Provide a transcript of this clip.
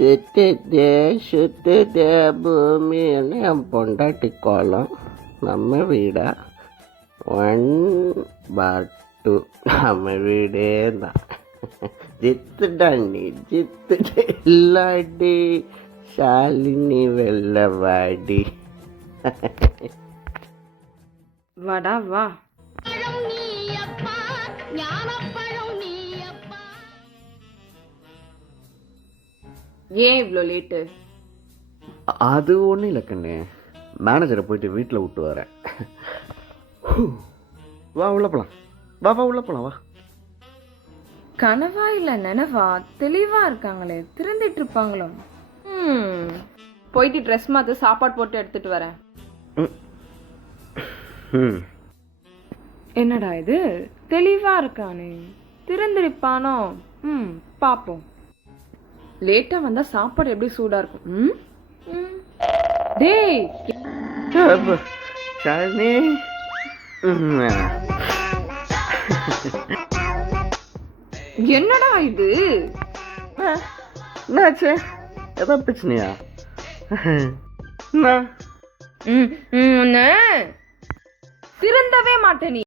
சுத்துதே சுத்துதே பூமின்னு என் பொண்டாட்டி கோலம். நம்ம வீடா 1/2 நம்ம வீடே தான். ஜித்துடா நீ ஜித்துட்டு இல்லாடி ஷாலினி வெள்ளவாடி. வாடா வா. ஏன் இவ்வளோ லேட்டு? அது ஒன்றும் இல்லை கண்ணு, மேனேஜரை போயிட்டு வீட்டில் விட்டு வரேன். வா உள்ள போகலாம், வா வா உள்ள போகலாம் வா. கனவா இல்லை நினைவா? தெளிவா இருக்காங்களே, திருந்திட்டு இருப்பாங்களோ. போயிட்டு ட்ரெஸ் மாற்று, சாப்பாடு போட்டு எடுத்துட்டு வரேன். என்னடா இது, தெளிவா இருக்கானே, திருந்திருப்பானோ? பாப்போம். லேட்டா வந்தா சாப்பாடு எப்படி சூடா இருக்கும்? டேய் ஷாலினி, என்னடா இது? என்னாச்சு, எதாவது பிரச்சனையா? திருந்தவே மாட்டே நீ.